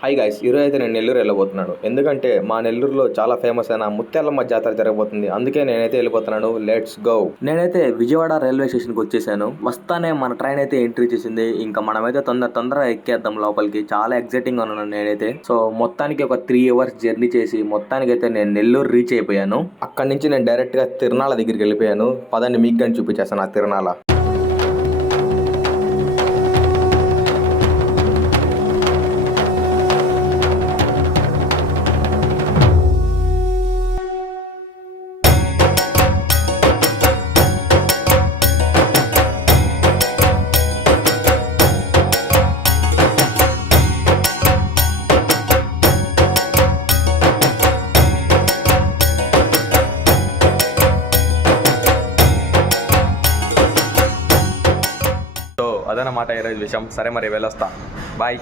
Hi guys, ఈరోజు అయితే నేను నెల్లూరు వెళ్ళబోతున్నాను. ఎందుకంటే మా నెల్లూరులో చాలా ఫేమస్ అయిన ముత్యాలమ్మ జాతర జరగబోతుంది. అందుకే నేనైతే వెళ్ళిపోతున్నాను. Let's go. నేనైతే విజయవాడ రైల్వే స్టేషన్కి వచ్చేసాను. వస్తానే మన ట్రైన్ అయితే ఎంట్రీ చేసింది. ఇంకా మనమైతే తొందరగా ఎక్కేద్దాం లోపలికి. చాలా ఎక్సైటింగ్ గా ఉన్నాను నేనైతే. సో మొత్తానికి ఒక 3 అవర్స్ జర్నీ చేసి మొత్తానికి అయితే నేను నెల్లూరు రీచ్ అయిపోయాను. అక్కడి నుంచి నేను డైరెక్ట్ గా తిరునాళ్ళ దగ్గరికి వెళ్ళిపోయాను. పదండి మీకు కానీ చూపించేస్తాను ఆ తిరునాళ్ళ. అదనమాట ఈరోజు విషయం. సరే మరి వెళ్ళొస్తా. బాయ్.